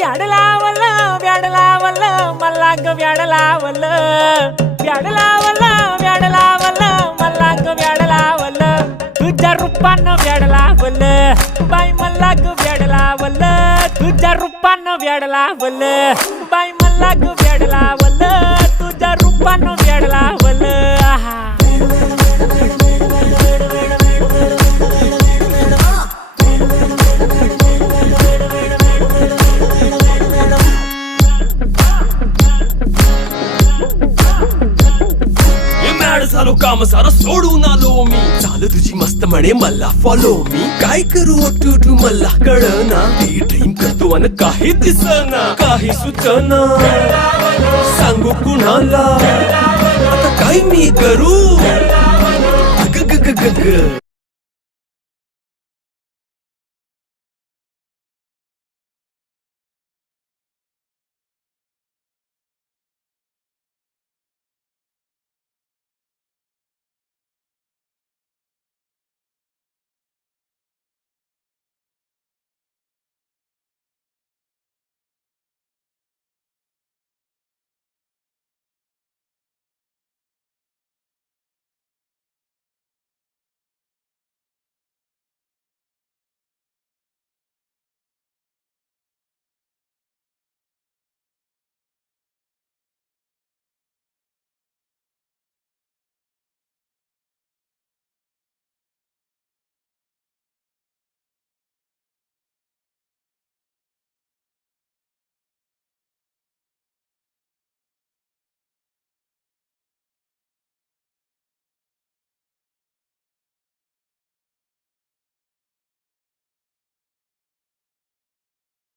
व्याड लावलं व्याड लावलं मला ग व्याड लावलं व्याड लावलं व्याड लावलं मला ग व्याड लावलं तुझ्या रूपानं व्याड लावलं बाई मला ग व्याड लावलं तुझ्या रूपानं व्याड लावलं बाई मला ग व्याड लावलं तुझ्या रूपानं व्याड लावलं आहा झालो काम सारं सोडून आलो मी चाल तुझी मस्त म्हणे मला फॉलो मी काय करू टू मला कळना ती ड्रीम करतो आणि काही दिसना काही सुचना सांगू कुणाला आता काय मी करू ग ग ग ग ग